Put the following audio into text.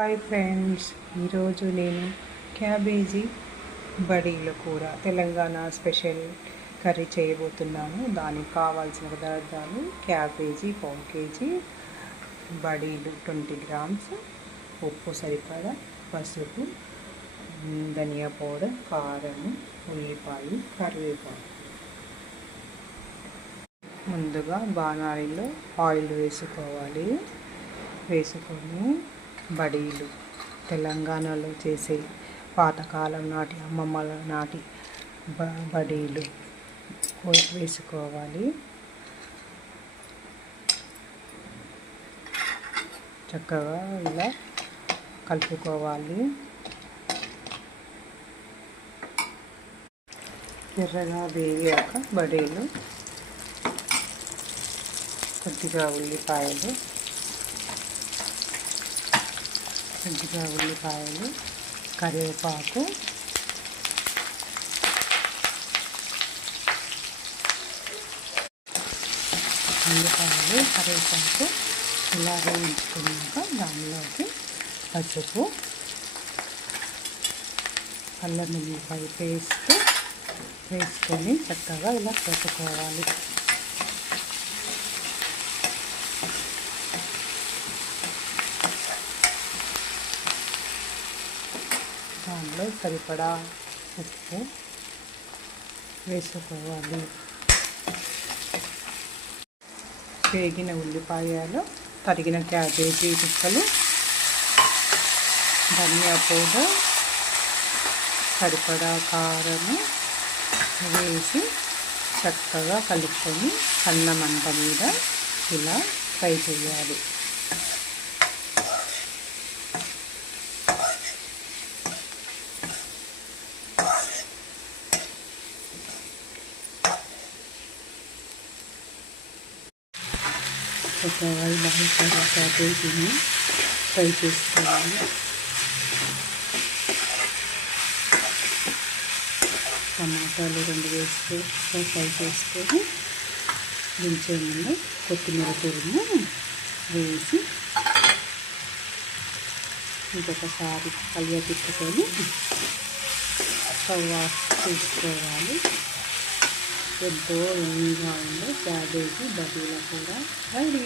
Hi friends, ఈరోజు నేను cabbage బడీల కూర తెలంగాణ స్పెషల్ కర్రీ చేయబోతున్నాను. దానికి కావాల్సిన పదార్థాలు: క్యాబేజీ పావు కేజీ, బడీలు 20 గ్రామ్స్, ఉప్పు సరిపడా, పసుపు, ధనియా పౌడర్, కారం, ఉల్లిపాయ, కరివేపాకు. ముందుగా బాణాలిలో ఆయిల్ వేసుకొని బడీలు తెలంగాణలో చేసే పాతకాలం నాటి అమ్మమ్మల నాటి బడీలు వేసుకోవాలి. చక్కగా ఇలా కలుపుకోవాలి. ఎర్రగా వేగాక బడీలు, కొద్దిగా ఉల్లిపాయలు, కరివేపాకు, కరివేపాకు ఇలా వేయించుకున్నాక దానిలోకి పసుపు, అల్లం వెల్లిపాయ పేస్ట్ వేసుకొని చక్కగా ఇలా కలుపుకోవాలి. దానిలో సరిపడా ఉప్పు వేసుకోవాలి. వేగిన ఉల్లిపాయలు, తరిగిన క్యాబేజీ ముక్కలు, ధనియా పౌడర్, సరిపడా కారము వేసి చక్కగా కలుపుకొని సన్న మంట మీద ఇలా ఫ్రై చేయాలి. చక్కగా ఇలా క్యాబేజీని ఫ్రై చేసుకోవాలి. టమాటాలు 2 వేసుకొని ఫ్రై చేసుకొని దించే ముందు కొత్తిమీర తురుము వేసి ఇంకొకసారి కలియ తిప్పుకొని స్టవ్ ఆఫ్ చేసుకోవాలి. ఎంతో యమ్మీగా ఉండే క్యాబేజీ బడీల కూర రెడీ.